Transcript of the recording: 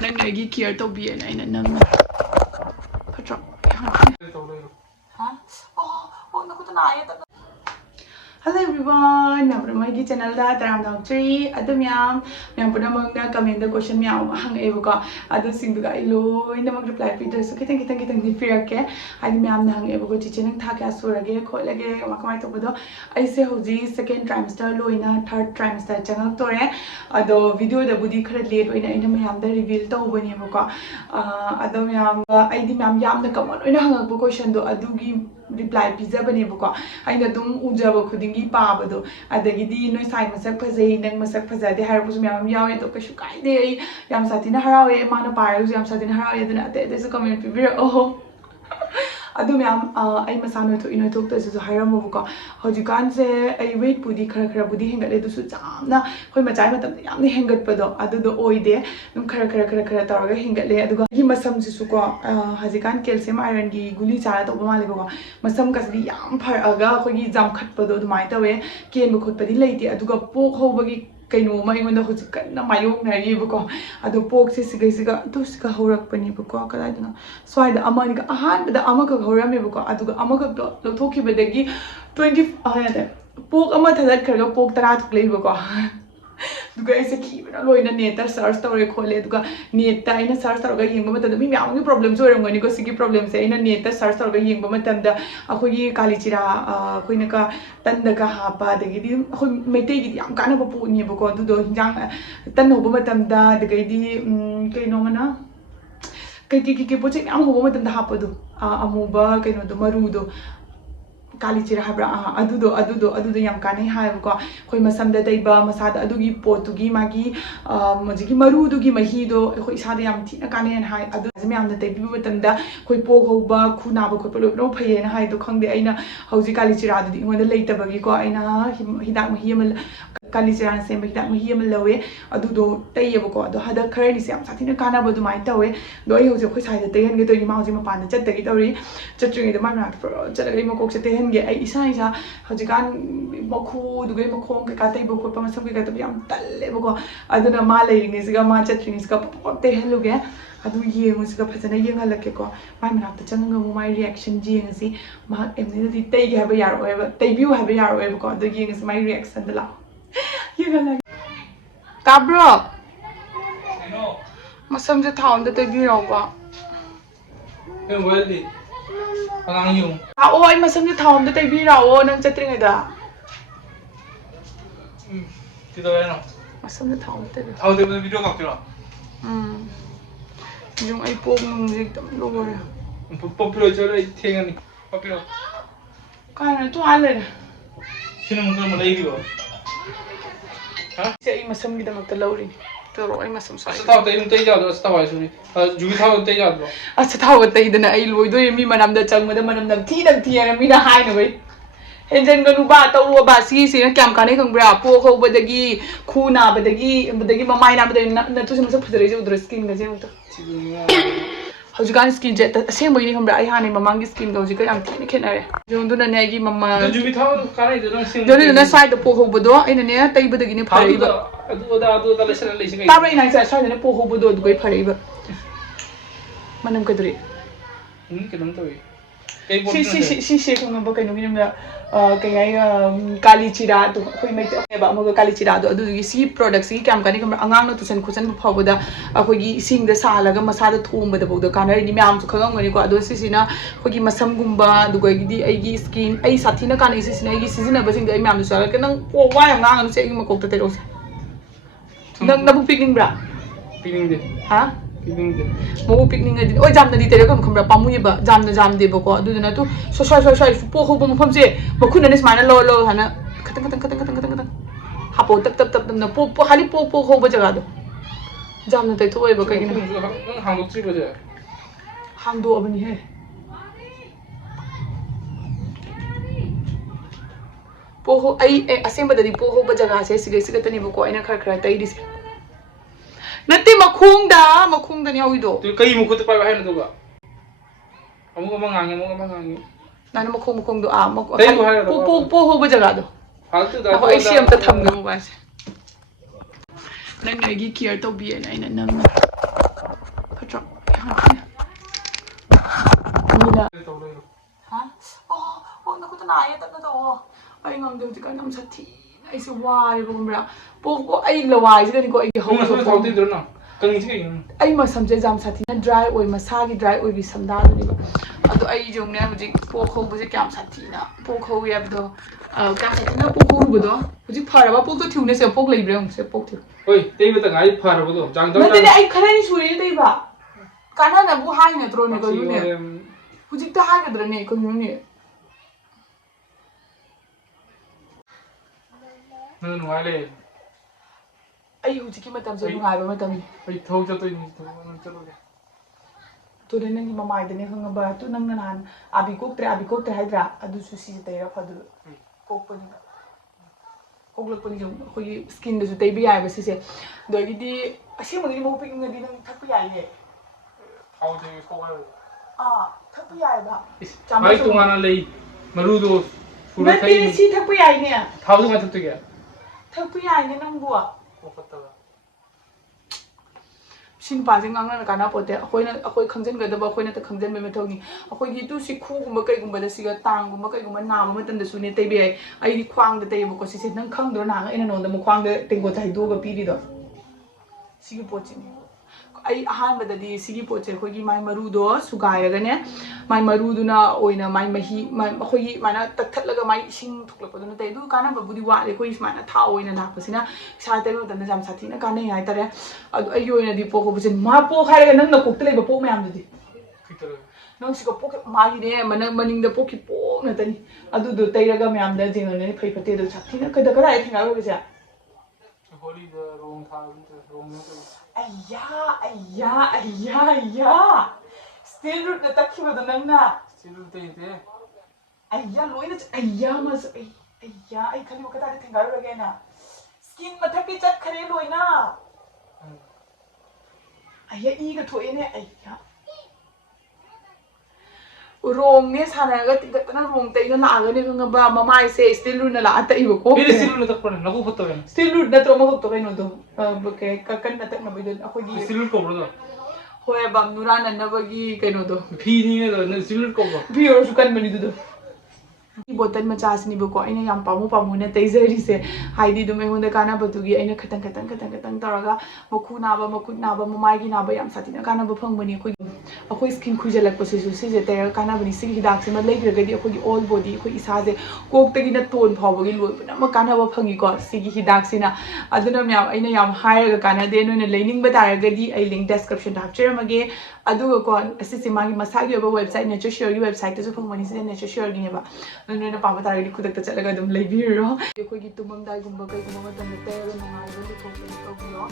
nang nagi care to be and I nang patro ha oh naku ta na ya Hello everyone, my channel da taram doctory adumyam puna mangna comment the question myam hang ebuka adu sing duga ilo ina mag reply video so kitang ni firake adi myam na hang ebuko teacher nang tha kya surage kholage makamai to bodo ai se hoji second trimester lo ina third trimester changak tore ado video da budi khara late oina ina myam da reveal to bani ebuka ado myam ai di myam yam na common oina hang ebuko question do adugi reply pizza bani ebuko aina dum ujaba khudingi पाबदो अदगिदी नोय side मसक फजै नंग मसक फजादे हारपुस ma'am यावे तो कशु काइदे याम साथिना हरावे मानो पारु याम साथिना हरावे दना अते देसु कमेंट पिबिर ओहो अदु म्याम आई मसानो तो इनो थोक तसु हारमबुको हजिकान से आई वेट पुदी खरा खरा पुदी हेंगले दुसु जामना खोय मचाइ मतम यामने हेंगतपदो अदुदो ओइदे नुम खरा तौरगा हेंगले अदुगा गी मसम सिसुको हजिकान कैल्शियम आयरन गी गुली चारा तो बमालेबको मसम कसदी याम फरगा खोगी जाम खटपदो दुमाइ तवे केन बखोतपदी लेति अदुगा पोक होबगी कईनो मईगोंदा हुजिक कन्ना मायोगनारीबको अदो पोक से सिगैसिगा दुसका हौरकपनीबको कदाइदना स्वाइदा अमानिका अहानबदा अमका हौरमेबको अदुगा अमका लौथोखिबदगी 20 यादे पोक अमा थदत खरगा पोक 10 थुकलेबको दुगा ऐसे खीबना लोइना नेटा सर्च तौरे खोले दुगा नेटा आइना सर्च तौरगा येंगबा मतदा मी म्यामगी प्रॉब्लम्स ओरमगनिको सिगी प्रॉब्लम्स आइना नेटा सर्च तौरगा येंगबा मतदा अखोगी कालीचिरा अखोइना का तंदगा हापा दगिदी अखोइ मेटेगी याम कानबा पोनीबको दुदो हिंजांग तन होबा मतदा दगैदी कइनोमना के पोचे याम होबा मतदा हापदो अमुबा कइनोदो मरुदो कालीचिरा हाब्रा अदुदो याम कानै हायबको खोइ मसमदा दैबा मसादा अदुगी पोतुगी मागी मजिगी मरुदुगी महिदो खोइ सादा याम थिना कानै हाय अदु म्यामना दैबि मतमदा खोइ पोक होबा खुनाबा खोइ पलो फैयेना हायदो खंदे अइना हौजि कालीचिरा अदुदि इंगोंदा लेतबगी को अइना हिदाक महि अमल कालीचिरा से हिदाक महि अमल लवे अदुदो तैयबको अदो हदा खरनि से याम साथिना कानाबा दुमाइ तवे दो अइ हौजि खोइ साइदा तैहनगे तो इमा हौजि मपान चत्तगी तौरि चत्रिङे द माना चलगै मकोक से तैहनगे आई इसा हजिकान मखु दुगै मखों के कातै बो खोप मसम के कातै याम तल्लेबको अदुना मा लेरिङेसिगा मा चत्रिङेसिगा पपते हेलुगे अदु येंगसिगा फजना येंगलकेको माइ मनात चंगंगा माइ रिएक्शन जेंगसि मा एमनेदि तैगे हाबा यारोएबा तैबिउ हाबा यारोएबको अदु येंगस माइ रिएक्शन दला येंगला ताब्रो मसम जे थाउन द तैबिउ रावबा ए वेलदी Pangangyong. Oo, ay masamnya taon da tayo birawo ng chatring ida. Dito yan o. Masamnya taon da tayo. Ako tayo video ka kira. Yung ay po ng music tam lower. Popular chalo ay tingan ni. Popular. Kaya na ito alin. Sino mo ka malay di ba? Ha? Siya ay masamnya da magtalaw rin. Pero ay masam sa Sa tao tayo yung tayo jado, sa tao ay suri. Jugi tao tayo jado. Sa tao tayo da na ay loy do yung mi manam da chang madam manam nang tinang tiyan mi na hay na bay. Henjan ganu ba tao ba si na kyam kanay kang bra po ko badagi kuna badagi mamay na badagi na to sa masa padre sa udra skin kasi mo to. Haujikan skin jet same way ni kang bra ay hanay mamang skin daw jika ang tin kenare. Yung do na nagi mama. Jugi tao kanay do nang sim. Do na side po ko bodo ay na niya tayo badagi ni pare ba. Adu da lesson lesson. Tama ina sa side na po ko bodo dugoy pare ba. Manam kadri. Kinam to eh. Si kung ba kayo nung kaya Kalonji to koy may ba mga Kalonji do adu si product si kam kani kam angang na tusan kusan pa boda akogi sing da salaga masada thumba da boda kana ni myam su khagang ngani ko adu si sina akogi masam gumba dugai di aigi skin ai sathina kana si sina aigi season ba sing da myam su salaga nang o wa yang ngang anu se ing makok ta tero nang nabu picnic bra Picnic de. ha mau picnic ngadi oh jam na di tere kam khambra pamu ba jam de bako adu na tu so po ho bom pham je bakun na smana lo hana katang hapo tap na po hali po ho ba jaga do jam na tai thoi ba kai na hang do tri ba je hang do abani he po ho ai asem ba di po ho ba jaga se siga tani bako ina khar tai dis Nanti makung da ni hawido. Tu kai mo ko to pa ba na to ga. Amo mangangi. Nana makung do po ho ba jaga do. Faltu da. Ako ay siyam ta tham mo ba. Nang nagi care to bi na nang ꯇꯞꯅ ꯇꯧꯑꯣ ꯑꯩ ꯉꯝꯗꯦ ꯍꯧꯖꯤꯛꯀꯥꯟ ꯌꯥꯝ ꯁꯥꯊꯤꯅ ꯑꯩꯁꯦ ꯋꯥꯔꯦꯕ ꯈꯪꯕ꯭ꯔꯥ ꯄꯣꯛ ꯑꯩ ꯂꯋꯥꯏꯁꯤꯗꯅꯤꯀꯣ ꯑꯩꯒꯤ ꯍꯧꯔꯒ ꯑꯩ ꯃꯁꯝꯁꯦ ꯌꯥꯝ ꯁꯥꯊꯤꯅ ꯗ꯭ꯔꯥꯏ ꯑꯣꯏ ꯃꯁꯥꯒꯤ ꯗ꯭ꯔꯥꯏ ꯑꯣꯏꯕꯤ ꯁꯝꯗꯥꯗꯨꯅꯦꯕ ꯑꯗꯣ ꯑꯩꯁꯨꯅꯦ ꯍꯧꯖꯤꯛ ꯄꯣꯛ ꯍꯧꯕꯁꯦ ꯀꯌꯥꯝ ꯁꯥꯊꯤꯅ ꯄꯣꯛ ꯍꯧꯋꯤ ꯍꯥꯏꯕꯗꯣ ꯀꯌꯥꯝ ꯁꯥꯊꯤꯅ ꯄꯣꯛ ꯍꯧꯔꯨꯕꯗꯣ ꯍꯧꯖꯤꯛ ꯐꯔꯕ ꯄꯣꯛꯇꯣ ꯊꯤꯎꯅꯦ ꯁꯦ ꯄꯣꯛ ꯂꯩꯕ꯭ꯔꯥ ꯌꯦꯡꯉꯨ ꯁꯦ ꯄꯣꯛ ꯊꯤꯎ ꯍꯣꯏ ꯇꯩꯕꯇ ꯉꯥꯏ ꯐꯔꯕꯗꯣ ꯅꯠꯇꯦꯅꯦ ꯑꯩ ꯈꯔꯗꯤ ꯁꯨꯔꯦ ꯇꯩꯕ ꯀꯥꯟꯅꯅꯕꯨ ꯍꯥꯏ ꯅꯠꯇ꯭ꯔꯣꯅꯦ ꯀꯩꯅꯣꯅꯦ ꯍꯧꯖꯤꯛꯇ ꯍꯥꯏꯒꯗ꯭ꯔꯅꯦ ꯀꯩꯅꯣꯅꯦ ꯅꯪ ꯅꯨꯡꯉꯥꯏ ꯂꯩ ꯑꯩ ꯍꯧꯖꯤꯛꯀꯤ ꯃꯇꯝꯁꯦ ꯅꯨꯡꯉꯥꯏꯕ ꯃꯇꯝꯅꯤ ꯑꯩ ꯊꯕꯛ ꯆꯠꯇꯣꯏꯅꯤ ꯅꯪ ꯆꯠꯂꯨꯒꯦ ꯇꯣꯗꯦ ꯅꯪꯒꯤ ꯃꯃꯥꯏꯗꯅꯦ ꯈꯪꯉꯕ ꯇꯨ ꯅꯪꯅ ꯅꯍꯥꯟ ꯑꯥꯕꯤ ꯀꯣꯛꯇ꯭ꯔꯦ ꯍꯥꯏꯗ꯭ꯔꯥ ꯑꯗꯨꯁꯨ ꯁꯤꯁꯦ ꯇꯩꯔ ꯐꯗꯣꯏꯕ ꯀꯣꯛꯄꯅꯤꯅ ꯀꯣꯛꯂꯛꯄꯅꯤꯁꯨ ꯑꯩꯈꯣꯏꯒꯤ ꯁ꯭ꯀꯤꯟꯗꯁꯨ ꯇꯩꯕ ꯌꯥꯏꯕ ꯁꯤꯁꯦ ꯑꯗꯒꯤꯗꯤ ꯑꯁꯦꯡꯕꯒꯤꯗꯤ ꯃꯕꯨꯛ ꯄꯤꯛꯅꯤꯡꯉꯗꯤ ꯅꯪ ꯊꯛꯄ ꯌꯥꯏꯌꯦ ꯊꯛꯄ ꯌꯥꯏꯕ ꯃꯥꯏ ꯇꯣꯉꯥꯟꯅ ꯂꯩ ꯃꯔꯨꯗꯣ ꯅꯠꯇꯦ ꯁꯤ ꯊꯛꯄ ꯌꯥꯏꯅꯦ ꯊꯥꯎꯁꯨ ꯀꯃꯥꯏ ꯊꯛꯇꯣꯏꯒꯦ ꯊꯛꯄ ꯌꯥꯏꯅꯦ ꯅꯪꯕꯨ ꯐꯠꯇꯕ ꯁꯤ ꯅꯨꯄꯥꯁꯦ ꯉꯥꯡꯅꯔ ꯀꯥꯟꯅꯄꯣꯠꯇꯦ ꯑꯩꯈꯣꯏ ꯈꯪꯖꯤꯟꯒꯗꯕ ꯑꯩꯈꯣꯏꯅ ꯈꯪꯖꯤꯟꯕ ꯃꯊꯧꯅꯤ ꯑꯩꯈꯣꯏꯒꯤ ꯇꯨ ꯈꯨꯒꯨꯝꯕ ꯀꯩꯒꯨꯝꯕꯗ ꯁꯤꯒ ꯇꯥꯡꯒꯨꯝꯕ ꯀꯩꯒꯨꯝꯕ ꯅꯥꯕ ꯃꯇꯝꯗꯁꯨꯅꯦ ꯇꯩꯕ ꯌꯥꯏ ꯑꯩꯗꯤ ꯈ꯭ꯋꯥꯡꯗ ꯇꯩꯌꯦꯕꯀꯣ ꯁꯤꯁꯦ ꯅꯪ ꯈꯪꯗ꯭ꯔꯣ ꯅꯍꯥꯟ ꯑꯩꯅ ꯅꯉꯣꯟꯗ ꯈ꯭ꯋꯥꯡꯗ ꯇꯦꯡꯀꯣꯠ ꯍꯩꯗꯣꯛꯑꯒ ꯄꯤꯔꯤꯗꯣ ꯁꯤꯒꯤ ꯄꯣꯠꯁꯤꯅꯦ ꯑꯩ ꯑꯍꯥꯟꯕꯗꯗꯤ ꯁꯤꯒꯤ ꯄꯣꯠꯁꯦ ꯑꯩꯈꯣꯏꯒꯤ ꯃꯥꯏ ꯃꯔꯨꯗꯣ ꯁꯨꯒꯥꯏꯔꯒꯅꯦ ꯃꯥꯏ ꯃꯔꯨꯗꯨꯅ ꯑꯣꯏꯅ ꯃꯥꯏ ꯃꯍꯤ ꯑꯩꯈꯣꯏꯒꯤ ꯁꯨꯃꯥꯏꯅ ꯇꯛꯊꯠꯂꯒ ꯃꯥꯏ ꯏꯁꯤꯡ ꯊꯣꯛꯂꯛꯄꯗꯨꯅ ꯇꯩ ꯑꯗꯨ ꯀꯥꯟꯅꯕꯕꯨꯗꯤ ꯋꯥꯠꯂꯦ ꯑꯩꯈꯣꯏ ꯁꯨꯃꯥꯏꯅ ꯊꯥꯎ ꯑꯣꯏꯅ ꯂꯥꯛꯄꯁꯤꯅ ꯏꯁꯥ ꯇꯩꯕ ꯃꯇꯝꯗ ꯌꯥꯝ ꯁꯥꯊꯤꯅ ꯀꯥꯟꯅꯩ ꯍꯥꯏꯇꯥꯔꯦ ꯑꯗꯣ ꯑꯩꯒꯤ ꯑꯣꯏꯅꯗꯤ ꯄꯣꯛ ꯍꯧꯕꯁꯦ ꯃꯥ ꯄꯣꯛ ꯍꯥꯏꯔꯒ ꯅꯪ ꯅꯀꯣꯛꯇ ꯂꯩꯕ ꯄꯣꯛ ꯃꯌꯥꯝꯗꯨꯗꯤ ꯅꯪ ꯁꯤꯒ ꯄꯣꯛ ꯃꯥꯒꯤꯅꯦ ꯃꯅꯤꯡꯗ ꯄꯣꯛꯈꯤ ꯄꯣꯛ ꯉꯥꯛꯇꯅꯤ ꯑꯗꯨꯗꯣ ꯇꯩꯔꯒ ꯃꯌꯥꯝꯗ ꯌꯦꯡꯉꯅꯤ ꯐꯩ ꯐꯠꯇꯦ ꯑꯗꯨ ꯁꯥꯊꯤꯅ ꯀꯗꯥꯏꯗ ꯊꯦꯡꯅꯔꯨꯔꯒꯦꯁꯦ ꯍꯣꯂꯤꯗ ꯔꯣꯡ ꯊꯥꯕ ꯔꯣꯡ ꯑꯩꯌꯥ ꯁ꯭ꯇꯤꯜ ꯔꯨꯠꯅ ꯇꯛꯈꯤꯕꯗꯣ ꯅꯪꯅ ꯁ꯭ꯇꯤꯜ ꯔꯨꯠ ꯇꯩꯗꯦ ꯂꯣꯏꯅ ꯑꯃꯁꯨ ꯑꯩ ꯈꯜꯂꯤꯕ ꯀꯗꯥꯏꯗ ꯊꯦꯡꯅꯔꯨꯔꯒꯦꯅ ꯁ꯭ꯀꯤꯟ ꯃꯊꯛꯀꯤ ꯆꯠꯈꯔꯦ ꯂꯣꯏꯅ ꯏꯒ ꯊꯣꯛꯑꯦꯅꯦ ꯔꯣꯡꯅꯦ ꯁꯥꯟꯅꯔꯒ ꯇꯤꯡꯈꯠꯇꯅ ꯔꯣꯡ ꯇꯩꯅ ꯂꯥꯛꯑꯒꯅꯦ ꯈꯪꯉꯕ ꯃꯃꯥꯏꯁꯦ ꯁ꯭ꯇꯤꯜ ꯔꯨꯠꯅ ꯂꯥꯛꯑ ꯇꯛꯏꯕ ꯀꯣꯛꯁꯦ ꯁ꯭ꯇꯤꯜ ꯔꯨꯠꯅ ꯇꯛꯄ꯭ꯔꯅꯦ ꯅꯀꯣꯛ ꯐꯠꯇꯕꯅꯦ ꯁ꯭ꯇꯤꯜ ꯔꯨꯠ ꯅꯠꯇ꯭ꯔꯣ ꯃꯀꯣꯛꯇꯣ ꯀꯩꯅꯣꯗꯣ ꯀꯟꯅ ꯇꯛꯅꯕꯩꯗꯣ ꯑꯩꯈꯣꯏꯒꯤ ꯁ꯭ꯇꯤꯜ ꯔꯨꯠ ꯀꯧꯕ꯭ꯔꯣ ꯍꯣꯏ ꯕꯥ ꯅꯨꯔꯥꯟꯅꯅꯕꯒꯤ ꯀꯩꯅꯣꯗꯣ ꯐꯤꯅꯤꯅ ꯁ꯭ꯇꯤꯜ ꯔꯨꯠ ꯀꯧꯕ꯭ꯔꯣ ꯐꯤ ꯑꯣꯏꯔꯁꯨ ꯀꯟꯕꯅꯤ ꯑꯗꯨꯗꯣ ꯕꯣꯇꯜ ꯃꯆꯥꯁꯤꯅꯦꯕꯀꯣ ꯑꯩꯅ ꯌꯥꯝ ꯄꯥꯝꯃꯨꯅ ꯇꯩꯖꯔꯤꯁꯦ ꯍꯥꯏꯗꯤ ꯑꯗꯨꯝ ꯑꯩꯉꯣꯟꯗ ꯀꯥꯟꯅꯕꯗꯨꯒꯤ ꯑꯩꯅ ꯈꯇꯪ ꯇꯧꯔꯒ ꯃꯈꯨ ꯅꯥꯕ ꯃꯈꯨꯠ ꯅꯥꯕ ꯃꯃꯥꯏꯒꯤ ꯅꯥꯕ ꯌꯥꯝ ꯁꯥꯊꯤꯅ ꯀꯥꯟꯅꯕ ꯐꯪꯕꯅꯤ ꯑꯩꯈꯣꯏ ꯁ꯭ꯀꯤꯟ ꯈꯨꯏꯖꯜꯂꯛꯄꯁꯤꯁꯨ ꯁꯤꯁꯦ ꯇꯩꯔꯒ ꯀꯥꯟꯅꯕꯅꯤ ꯁꯤꯒꯤ ꯍꯤꯗꯥꯛꯁꯤꯃ ꯂꯩꯈ꯭ꯔꯒꯗꯤ ꯑꯩꯈꯣꯏꯒꯤ ꯑꯣꯜ ꯕꯣꯗꯤ ꯑꯩꯈꯣই ꯏꯁꯥꯁꯦ ꯀꯣꯛꯇꯒꯤꯅ ꯇꯣꯟ ꯐꯥꯎꯕꯒꯤ ꯂꯣꯏꯅꯃꯛ ꯀꯥꯟꯅꯕ ꯐꯪꯉꯤꯀꯣ ꯁꯤꯒꯤ ꯍꯤꯗꯥꯛꯁꯤꯅ ꯑꯗꯨꯅ ꯃꯌꯥꯝ ꯑꯩꯅ ꯌꯥꯝ ꯍꯥꯏꯔꯒ ꯀꯥꯟꯅꯗꯦ ꯅꯣꯏꯅ ꯂꯩꯅꯤꯡꯕ ꯇꯥꯔꯒꯗꯤ ꯑꯩ ꯂꯤꯡꯛ ꯗꯦꯁꯀ꯭ꯔꯤꯞꯁꯟꯗ ꯍꯥꯞꯆꯔꯝꯃꯒꯦ ꯑꯗꯨꯒꯀꯣ ꯑꯁꯤꯁꯦ ꯃꯥꯒꯤ ꯃꯁꯥꯒꯤ ꯑꯣꯏꯕ ꯋꯦꯕꯁꯥꯏꯠ ꯅꯦꯆꯔ ꯁꯤꯌꯣꯔꯒꯤ ꯋꯦꯕꯁꯥꯏꯠꯇꯁꯨ ꯐꯪꯕꯅꯤ ꯁꯤꯁꯦ ꯅꯦꯆꯔ ꯁꯤꯌꯣꯔꯒꯤꯅꯦꯕ ꯅꯣꯏꯅ ꯄꯥꯝꯕ ꯇꯥꯔꯒꯗꯤ ꯈꯨꯗꯛꯇ ꯆꯠꯂꯒ ꯑꯗꯨꯝ ꯂꯩꯕꯤꯔꯣ ꯑꯩꯈꯣꯏꯒꯤ ꯇꯨꯝꯃꯝꯗꯥꯏꯒꯨꯝꯕ ꯀꯩꯒꯨꯝꯕ ꯃꯇꯝꯗ ꯇꯩꯔꯒ ꯅꯨꯡꯉꯥꯏꯕ ꯂꯨꯊꯣꯛꯄꯗꯤ ꯇꯧꯕꯤꯌꯣ